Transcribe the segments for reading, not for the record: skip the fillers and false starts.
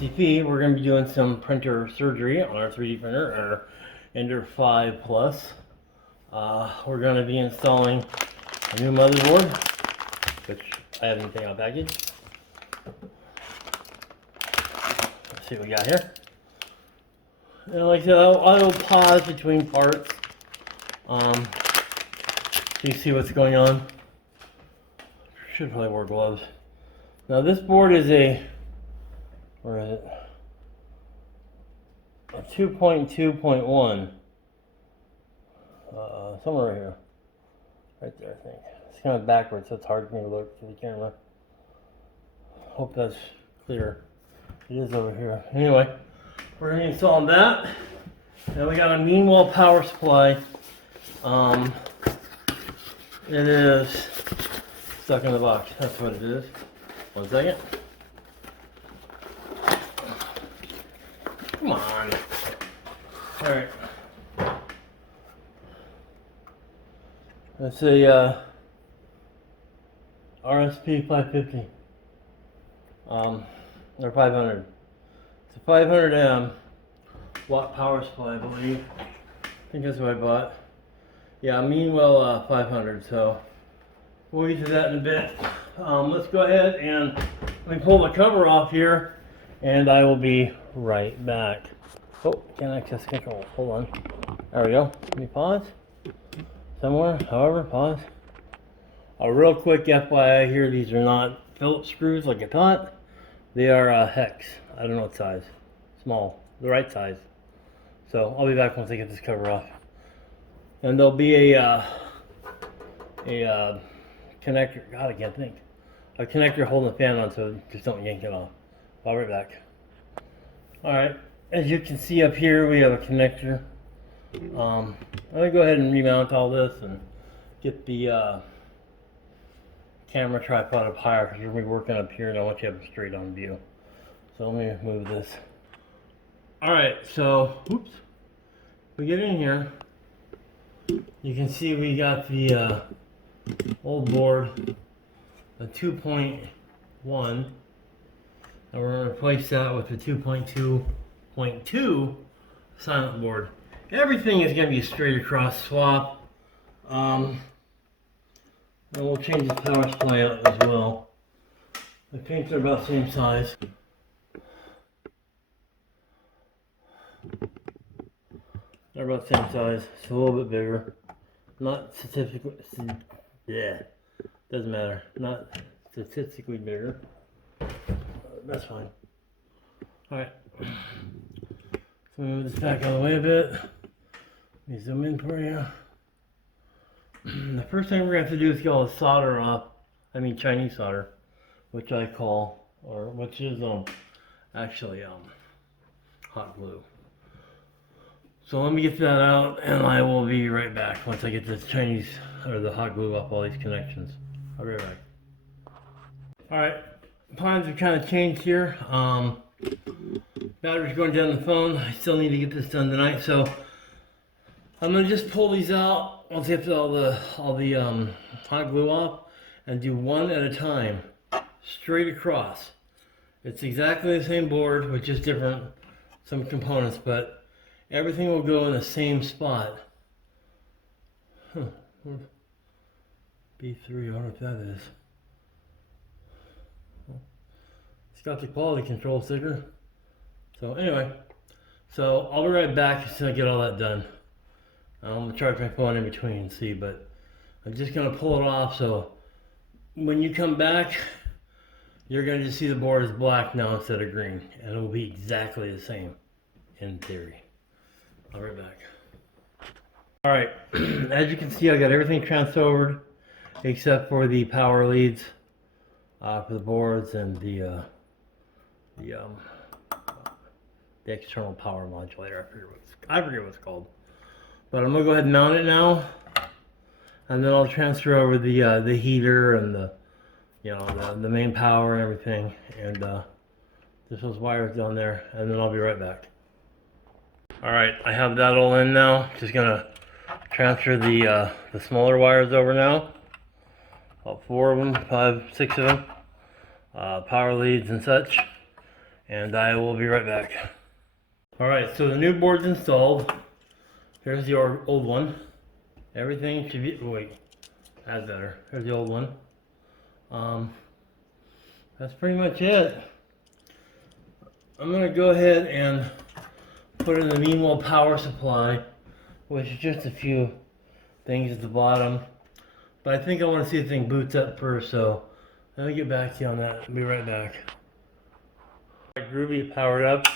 MCP, we're going to be doing some printer surgery on our 3D printer, our Ender 5 Plus. We're going to be installing a new motherboard, which I haven't taken out package. Let's see what we got here. And like I said, I'll pause between parts so you see what's going on. Should probably wear gloves. Now this board is where is it? A 2.2.1. Somewhere right here. Right there, I think. It's kind of backwards, so it's hard for me to look through the camera. Hope that's clear. It is over here. Anyway, we're going to install that. And we got a Meanwhile power supply. It is stuck in the box. That's what it is. 1 second. Come on. Alright. That's a RSP 550. Or 500. It's a 500 watt power supply, I believe. I think that's what I bought. Yeah, Meanwhile 500. So we'll get to that in a bit. Let's go ahead and let me pull the cover off here, and I will be right back. Oh, can't access control. Hold on. There we go. Let me pause. Somewhere, however, pause. A real quick FYI here, these are not Phillips screws like I thought. They are hex. I don't know what size. Small. The right size. So I'll be back once I get this cover off. And there'll be a connector. God, I can't think. A connector holding the fan on, so just don't yank it off. I'll be right back. Alright, as you can see up here, we have a connector. I'm going to go ahead and remount all this and get the camera tripod up higher, because we're going to be working up here and I want you to have a straight on view. So let me move this. Alright, so, oops. We get in here. You can see we got the old board, the 2.1, and we're going to replace that with the 2.2.2 silent board. Everything is going to be a straight across swap. And we'll change the power supply out as well. The paints are about the same size. They're about the same size. It's a little bit bigger. Not statistically, yeah, doesn't matter. Not statistically bigger. That's fine. Alright. So move this back out of the way a bit. Let me zoom in for you. The first thing we're going to have to do is get all the solder off. I mean Chinese solder, which I call, or which is actually hot glue. So let me get that out, and I will be right back once I get this Chinese, or the hot glue off all these connections. I'll be right back. Alright, plans have kind of changed here. Battery's going down the phone. I still need to get this done tonight, so I'm going to just pull these out once I get all the hot glue off, and do one at a time, straight across. It's exactly the same board with just different, some components, but everything will go in the same spot. Huh. B3, I don't know what that is. It's got the quality control sticker. So anyway, so I'll be right back as soon as I get all that done. I'm going to charge my phone in between and see, but I'm just going to pull it off, so when you come back, you're going to just see the board is black now instead of green, and it will be exactly the same in theory. I'll be right back. Alright, as you can see, I got everything transferred except for the power leads for the boards and the external power modulator. I forget what it's called. But I'm gonna go ahead and mount it now, and then I'll transfer over the heater and the main power and everything, and just those wires down there, and then I'll be right back. All right, I have that all in now. Just gonna transfer the smaller wires over now. About 4 of them, 5, 6 of them, power leads and such. and I will be right back. Alright, so the new board's installed. Here's the old one. Everything should be, wait, that's better. Here's the old one. That's pretty much it. I'm going to go ahead and put in the Meanwhile power supply, which is just a few things at the bottom. But I think I want to see if the thing boots up first, so let me get back to you on that. I'll be right back. Groovy powered up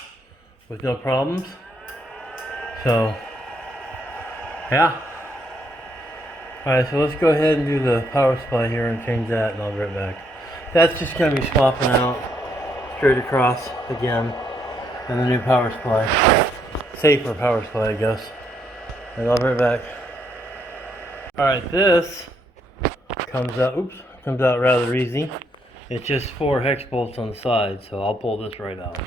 with no problems. So, yeah. Alright, so let's go ahead and do the power supply here and change that, and I'll be right back. That's just going to be swapping out straight across again, and the new power supply. Safer power supply, I guess. And I'll be right back. Alright, this comes out rather easy. It's just 4 hex bolts on the side, so I'll pull this right out.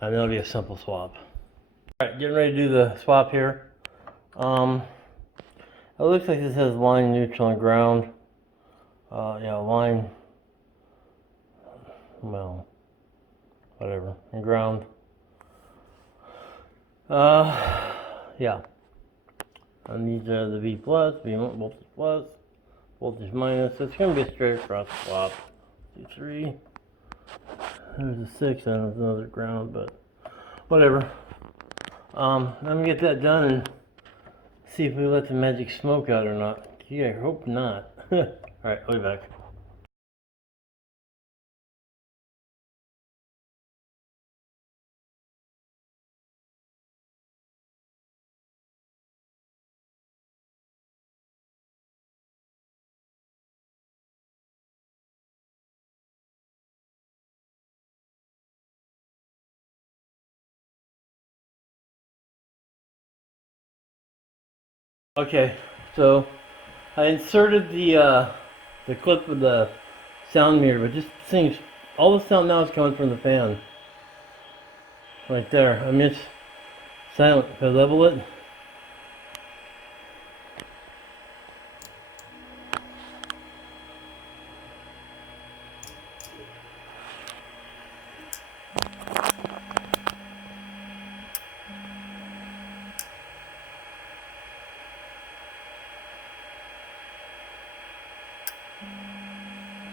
And it'll be a simple swap. Alright, getting ready to do the swap here. It looks like this has line, neutral, and ground. Yeah, line, well, whatever, and ground. Yeah. And these are the V plus, voltage plus, voltage minus. It's going to be a straight across swap. 2, 3. There's a 6 and there's another ground, but whatever. I'm going to get that done and see if we let the magic smoke out or not. Gee, I hope not. Alright, I'll be back. Okay, so I inserted the clip with the sound meter, but just things, all the sound now is coming from the fan. Right there. I mean, it's silent. If I level it,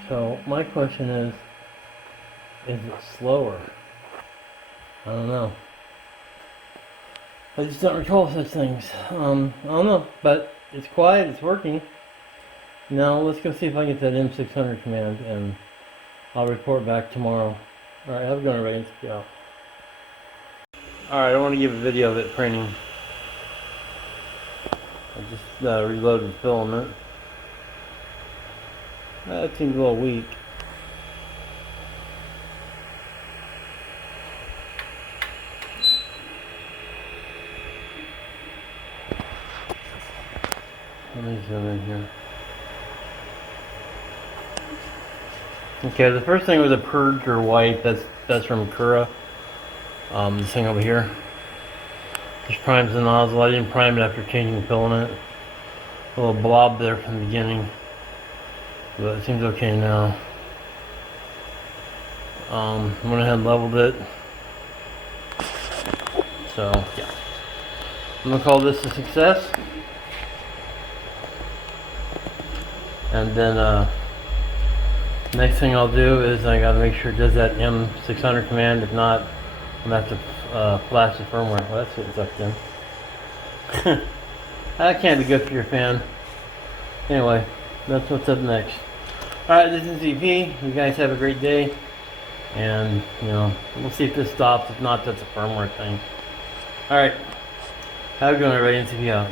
so my question is it slower? I don't know. I just don't recall such things. I don't know, but it's quiet, it's working. Now let's go see if I can get that M600 command, and I'll report back tomorrow. Alright, have a good one, everybody. Yeah. Alright, I want to give a video of it printing. I just reloaded the filament. That seems a little weak. Let me zoom in here. Okay, the first thing was a purge or wipe. That's from Cura. This thing over here just primes the nozzle. I didn't prime it after changing the filament. A little blob there from the beginning, but it seems okay now. I went ahead and leveled it. So yeah, I'm gonna call this a success. And then next thing I'll do is I gotta make sure it does that M600 command. If not, I'm gonna have to flash the firmware. Well, that's what sucked in. That can't be good for your fan. Anyway, that's what's up next. Alright, this is ZP. You guys have a great day. And, you know, we'll see if this stops. If not, that's a firmware thing. Alright. Have a good one, everybody. ZP out.